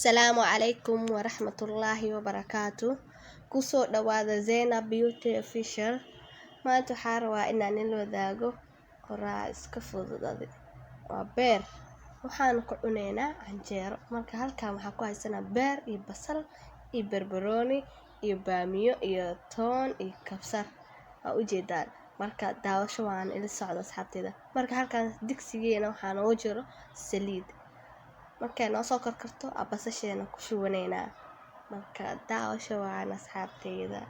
Asalaamu calaykum waraxmatullaahi wabarakaatu. Kusoo dhawaada Zainab Beauty Official. Maanta waxaan rabaa inaan la wadaago qoraa iska fudud. Waa beer. Waxaan ku cuneynaa canjeero. Marka halkaan waxaan ku haysanaa beer iyo basal iyo barbarooni iyo baamiyo iyo toon iyo kabsar. Waa u jeedaan. Marka daawasho waan ila socdo asxaabteeda. Marka halkaan digsigeena waxaan ugu jiro saliid. Markay noo soo karkarto basasheena ku shubaneynaa. Marka daawasho waan asxaabteeda.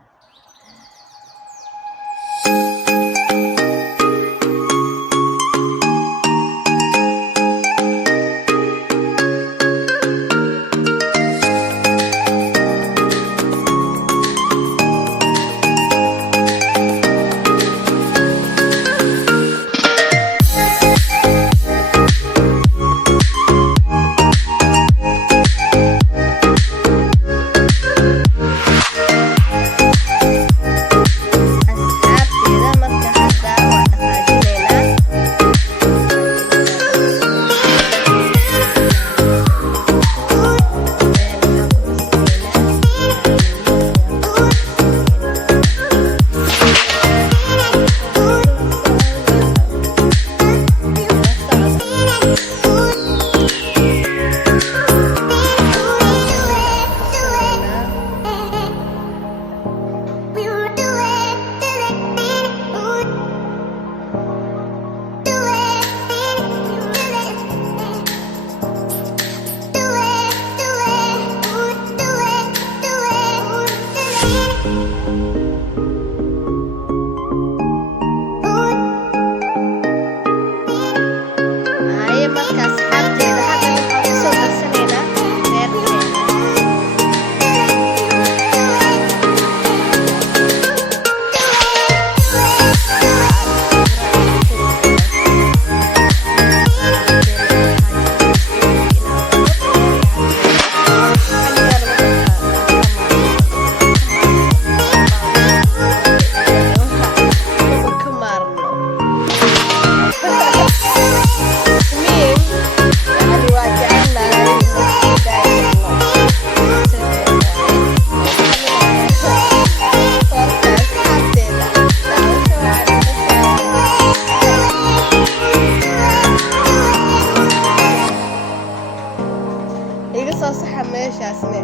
iga soo saxa meeshaasne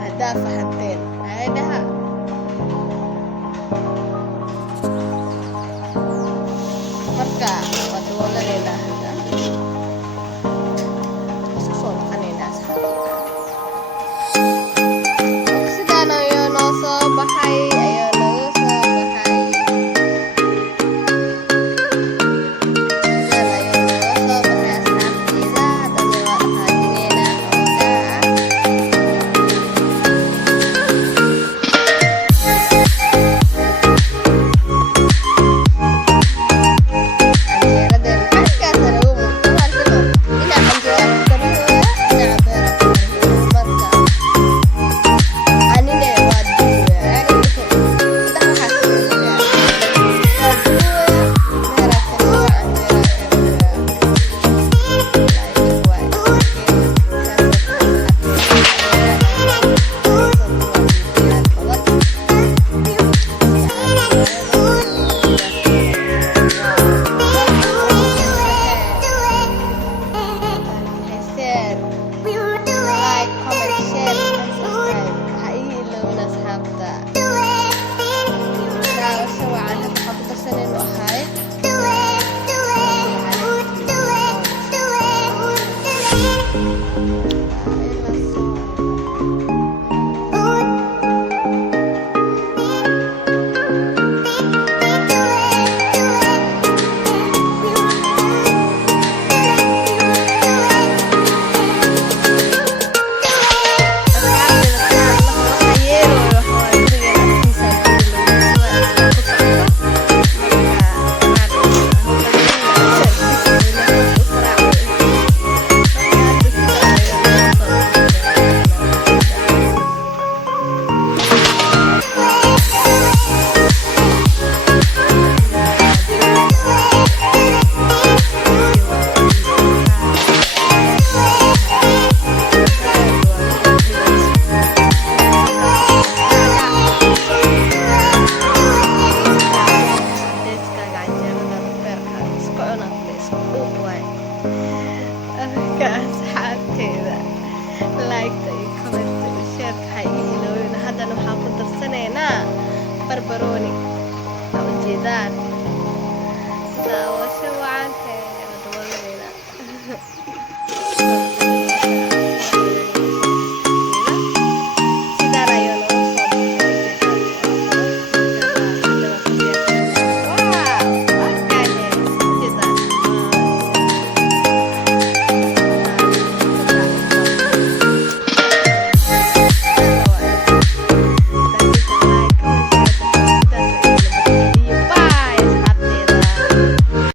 hadaa fahanteen ayadaha marka waa daboolaneynaa hadda isku soo noqoneynaa asxaabteeda sidaan ayuu noo soo baxay like-ta iyo comment-ta iyo share-ka ha iga iloobin. Haddana waxaan ku darsanaynaa barbarooni. Ha u jeedaan. Daawo.